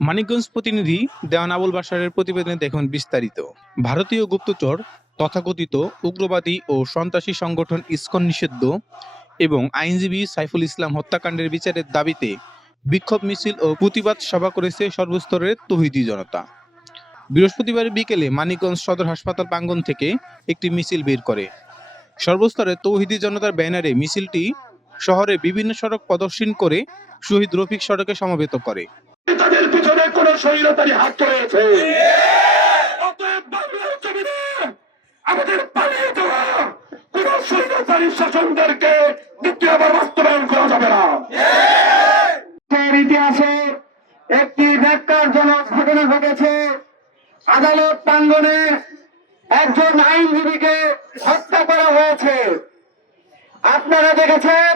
মানিকগঞ্জ প্রতিনিধি দেওয়ান আবুল বাসারের প্রতিবেদনে দেখুন বিস্তারিত। ভারতীয় গুপ্তচর, তথাকথিত উগ্রবাদী ও সন্ত্রাসী সংগঠন ইস্কন নিষিদ্ধ এবং আইনজীবী সাইফুল ইসলাম হত্যাকাণ্ডের বিচারের দাবিতে বিক্ষোভ মিছিল ও প্রতিবাদ সভা করেছে সর্বস্তরের তহিদি জনতা। বৃহস্পতিবার বিকেলে মানিকগঞ্জ সদর হাসপাতাল প্রাঙ্গণ থেকে একটি মিছিল বের করে। সর্বস্তরের তৌহিদি জনতার ব্যানারে মিছিলটি শহরে বিভিন্ন সড়ক প্রদর্শন করে শহীদ রফিক সড়কে সমবেত করে। তাদের পিছনে কোন হাত রয়েছে আমাদের পালিয়ে যাওয়া কোন শাসনদেরকে দ্বিতীয়বার বাস্তবায়ন করা যাবে না। একটি ব্যাখ্যারজনক ঘটনা ঘটেছে আদালত প্রাঙ্গনে একজন আইনজীবীকে হত্যা করা হয়েছে। আপনারা দেখেছেন,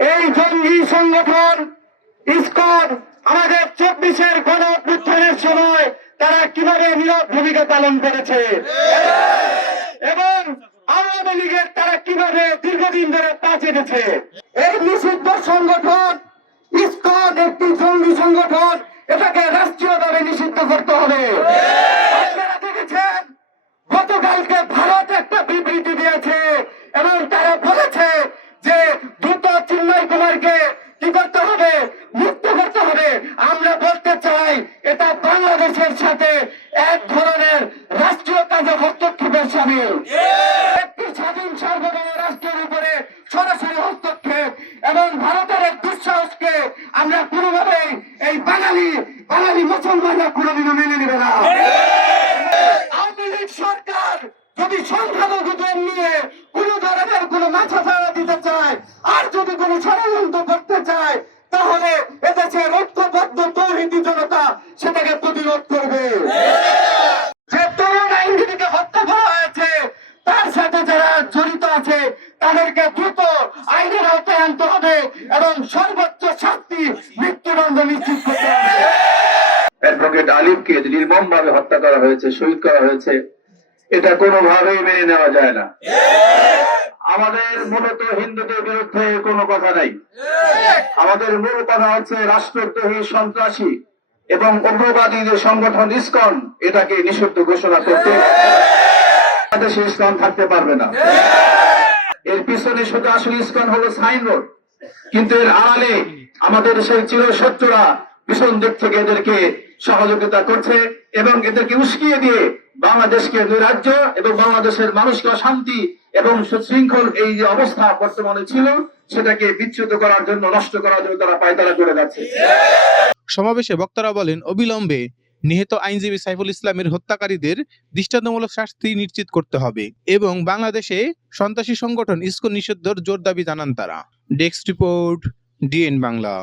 এই জঙ্গি সংগঠন ইসকন আমাদের চব্বিশের গণ অভ্যুত্থানের সময় তারা কীভাবে নীরব ভূমিকা পালন করেছে? এবং আওয়ামী লীগের তারা কীভাবে দীর্ঘদিন ধরে পা চেটেছে এই নিষিদ্ধ সংগঠন ইসকন একটি সংগঠন, এটাকে রাষ্ট্রীয়ভাবে নিষিদ্ধ করতে হবে। গতকালকে ভারত একটা বিবৃতি দিয়েছে, এবং তারা বলেছে যে দ্রুত চিন্ময় কুমারকে কি করতে হবে? মুক্ত করতে হবে। আমরা বলতে চাই, এটা বাংলাদেশের সাথে এক ধরনের রাষ্ট্রীয় কাজে হস্তক্ষেপের সামিল। একটি স্বাধীন সার্বভৌম রাষ্ট্রের উপরে সরাসরি হস্তক্ষেপ, এবং ভারতের এক দুঃসাহসকে আমরা কোনোভাবেই বাঙালি বাঙালি মুসলমানরা কোনোদিনও মেনে নেবে না। আওয়ামী লীগ সরকার যদি সংখ্যালঘুদের নিয়ে কোন ধরনের কোন মাথা ছাড়া দিতে চায় আর যদি কোন ষড়যন্ত্র করতে চায় তাহলে এদেশের ঐক্যবদ্ধ তৌহিদি জনতা সেটাকে প্রতিরোধ করবে। যে তরুণ আইনজীবীকে হত্যা করা হয়েছে তার সাথে যারা জড়িত আছে তাদেরকে দ্রুত আইনের আওতায় আনতে হবে এবং সর্বোচ্চ শাস্তি মৃত্যুদণ্ড নিশ্চিত করতে হবে অ্যাডভোকেট আলিফকে নির্মম ভাবে হত্যা করা হয়েছে, শহীদ করা হয়েছে, এটা কোনোভাবেই মেনে নেওয়া যায় না। আমাদের মূলত হিন্দুদের বিরুদ্ধে কোনো কথা নাই। আমাদের মূল কথা হচ্ছে রাষ্ট্রদ্রোহী সন্ত্রাসী এবং উগ্রবাদীদের সংগঠন ইসকন, এটাকে নিষিদ্ধ ঘোষণা করতে বাংলাদেশে ইসকন থাকতে পারবে না। এর পিছনে শুধু আসলে ইসকন হলো সাইনবোর্ড কিন্তু এর আড়ালে আমাদের সেই চিরশত্রুরা পিছন দিক থেকে এদেরকে সহযোগিতা করছে এবং এদেরকে উস্কিয়ে দিয়ে বাংলাদেশকে নৈরাজ্য এবং বাংলাদেশের মানুষকে শান্তি এবং সুশৃঙ্খল এই যে অবস্থা বর্তমানে ছিল, সেটাকে বিচ্যুত করার জন্য, নষ্ট করার জন্য তারা পায়তারা করে যাচ্ছে। সমাবেশে বক্তারা বলেন, অবিলম্বে নিহত আইনজীবী সাইফুল ইসলামের হত্যাকারীদের দৃষ্টান্তমূলক শাস্তি নিশ্চিত করতে হবে এবং বাংলাদেশে সন্ত্রাসী সংগঠন ইসকো নিষিদ্ধর জোর দাবি জানান তারা। Desk report, DN Bangla.